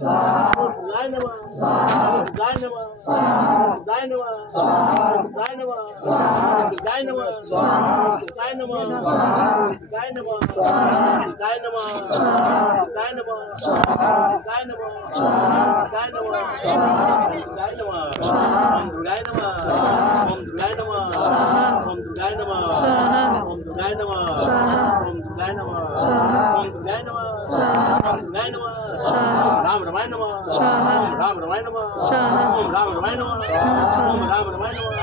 Jai Namah, Jai Namah, Jai Namah, Jai Namah, Jai Namah, Jai Namah, Jai Namah, Jai Namah, Jai Namah, Jai Namah, Jai Namah, Jai Namah, Om Durgai Namah, Om Durgai Namah, Om Durgai Namah, Om Durgai Namah, Om Durgai Namah, Om Durgai Namah, Om Durgai Namah, Ram Ramay Namah, Om Ram Ramay Namah, Om Ram Ramay Namah, Om Ram Ramay Namah,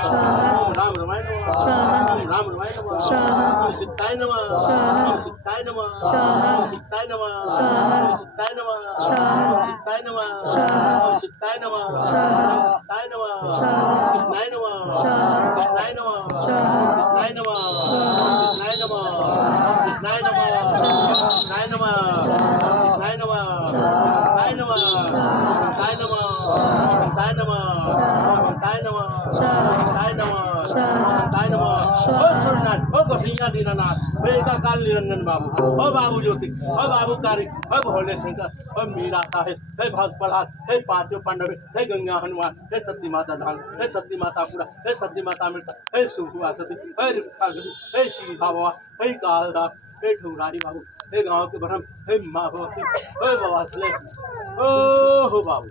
Om Ram Ramay Namah, Om Ram Ramay Namah, Om Sittai Namah, Om Sittai Namah, Om Sittai Namah, Om Sittai Namah, Om Sittai Namah, Om Sittai Namah, Om Sittai Namah, Krishnai Namah, Krishnai Namah, Krishnai Namah, Krishnai Namah, Krishnai Namah, Krishnai Namah, Krishnai Namah, Krishnai Namah, Krishnai Namah, Krishnai Namah, Krishnai Namah, Krishnai Namah, Krishnai Namah. Oh Surnath, oh Gosaia Dinanath, oh Ekakal Niranjan Babu, oh Babu Jyoti, oh Babu Kari, oh Bhole Shankar, oh Meera Sahib, hey Bhat Prahlad, hey Pancho Pandav, hey Ganga Hanuman, hey Sati Mata Dhan, hey Sati Mata Pura, hey Sati Mata Amrita, hey Sukhu Asati, hey Rikkhagati, hey Shri Bhava, hey Kaldas, hey Thurari Babu, hey गांव के बरम, hey माँ Bhagwati, hey बाबा सले, oh Babu,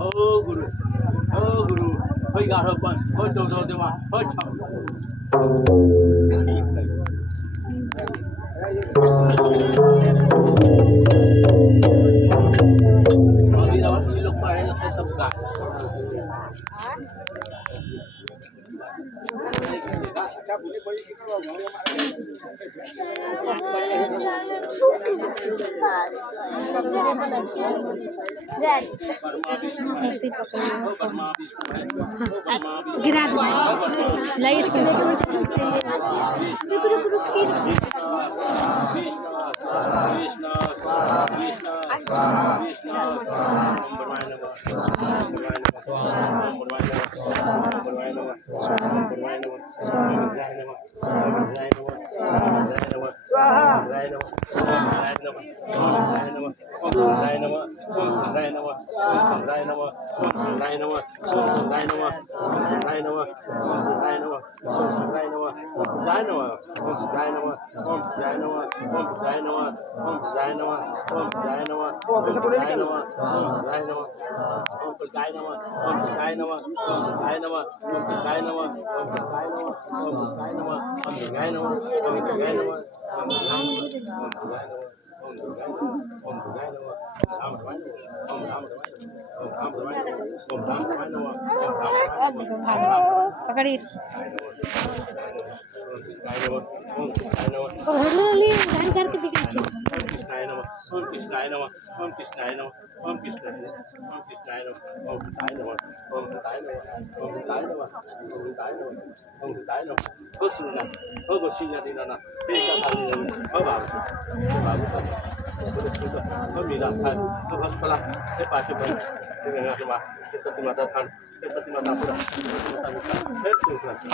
oh Guru, hey गाढ़ोपन, hey चौदह देवा, hey अभी ना ये लोग पढ़े ना सब का ऐसे पकड़ो गिरा दो लाइए इसको पकड़िए ध्यान करके बिगड़ Krishnaya Namah, Om Krishnaya Namah, Om Krishnaya Namah, Om Krishnaya Namah, Om Krishnaya Namah, Om Krishnaya Namah, Om Krishnaya Namah, Om Krishnaya Namah, Om Krishnaya Namah, Om Krishnaya Namah, Oh Surnath, Oh Gosaia Dinanath, Hey Ekakal Niranjan, Oh Babu, Oh Meera Sahib, Oh Bhat Prahlad, Hey Pancho Pandav, Hey Ganga Hanuman, Hey Sati Mata Dhan, Hey Sati Mata Pura, Hey Sukhu Asati.